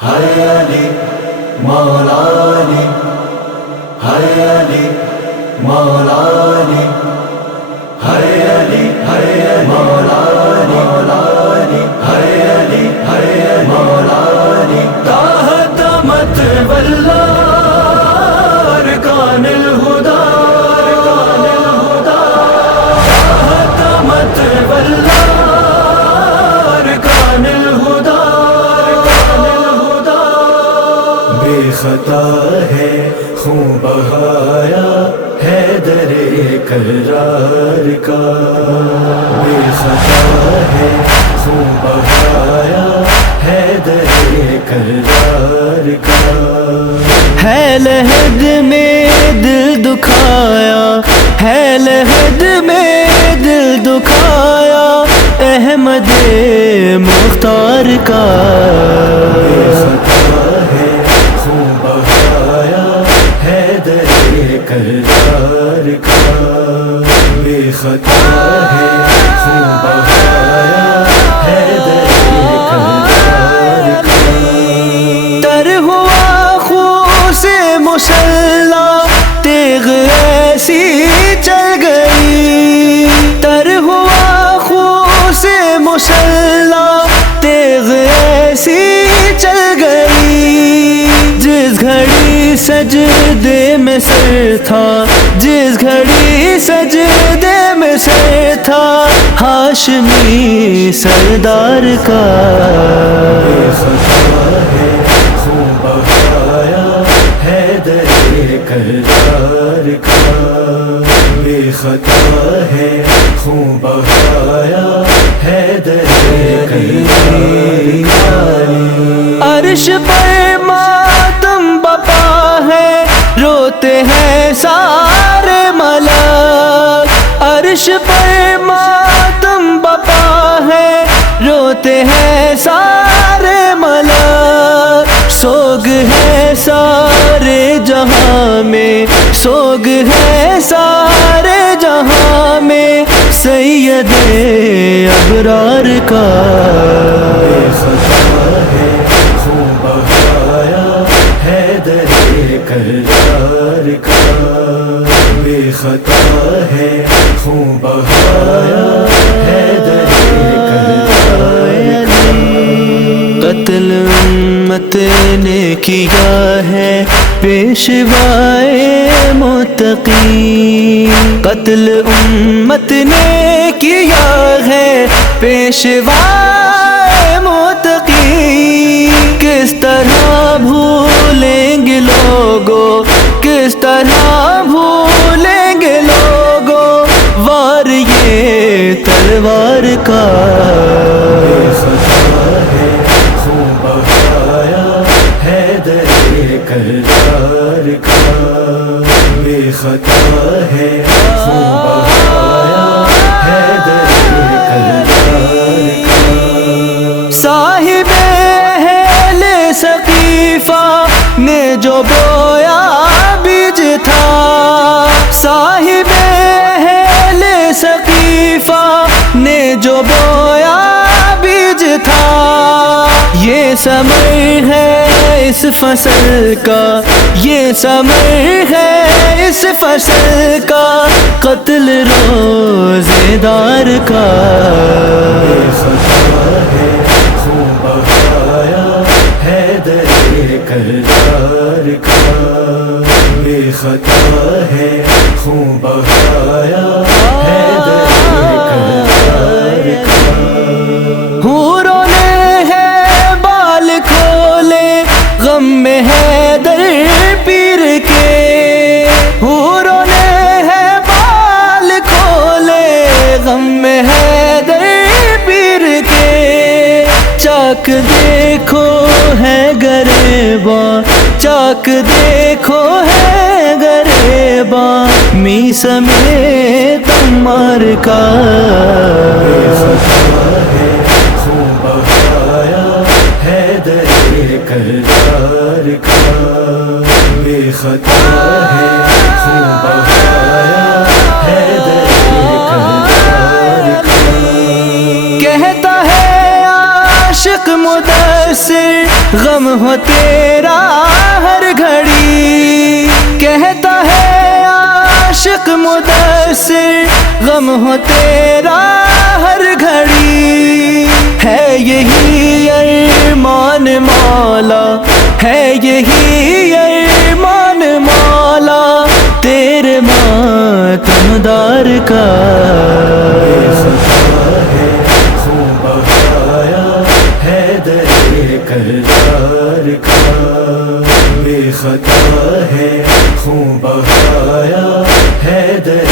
ہے علی مولا علی، ہے علی مولا علی، ہے علی مولا علی، ہے علی مولا علی، تحت متولى أركان الهدى، تحت متولى أركان الهدى، بے خطا ہے خون بہایا حیدر کرار کا، بے خطا ہے خون بہایا حیدر کرار کا، ہے لحد میں دل دکھایا، ہے لحد میں دل دکھایا احمد مختار کا، بے خطا ہے خون بہایا حیدر کرار کا، بے خطا ہے خون بہایا حیدر کرار کا، تر ہوا خون سے مسلح تیغ ایسی چل گئی، تر ہوا خون سے مسلح تیغ ایسی چل گئی، جس گھڑی سجدے میں سر تھا، جس گھڑی سجدے میں سر تھا ہاشمی سردار کا، بے خطا ہے خون بہایا حیدر کرار کا، بے خطا ہے خون بہایا حیدر کرار کا، عرش پر ماتم بپا ہے روتے ہیں سارے ملائک، عرش پر ماتم بپا ہے روتے ہیں سارے ملائک، سوگ ہے سارے جہاں میں، سوگ ہے سارے جہاں میں سید ابرار کا، بے خطا ہے خون بہایا حیدر کرار کا، بے خطا ہے خون بہایا حیدر کرار کا، قتل امت نے کیا ہے پیشوائے متقی، قتل امت نے کیا ہے پیشوائے متقی، کس طرح بھولیں گے لوگوں، کس طرح بھولیں گے لوگوں وار یہ تلوار کا، بے خطا ہے خون بہایا حیدر کرار کا، بے خطا ہے خون بہایا حیدر کرار کا، صاحب اہل ثقیفہ نے جو بویا بیج تھا، صاحب اہل ثقیفہ نے جو بویا بیج تھا، یہ ثمر ہے اس فصل کا، یہ ثمر ہے اس فصل کا قتل روزے دار کا، بے خطا ہے خون بہایا حیدر کرار کا، بے خطا ہے خون بہایا حیدر کرار کا، حوروں نے ہے بال کھولے غم میں حیدر پیر کے، حوروں نے ہے بال کھولے غم میں حیدر پیر کے، چاک دیکھو ہے گریباں، چاک دیکھو ہے گریباں می سمیت عمر کا، بے خطا ہے خون بہایا حیدر کرار کا، بے خطا ہے خون بہایا حیدر کرار کا، کہتا ہے عاشق مدثر غم ہو تیرا ہر گھڑی، کہتا ہے عاشق مدثر غم ہو تیرا ہر گھڑی، ہے یہی ارمان مولا، ہے یہی ارمان مولا تیرے ماتم دار کا، کرار کا بے خطا ہے، خون بہایا حیدر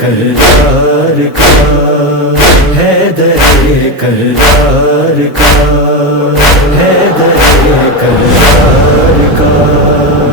کرار کا، حیدر کرار کا، حیدر کرار کا۔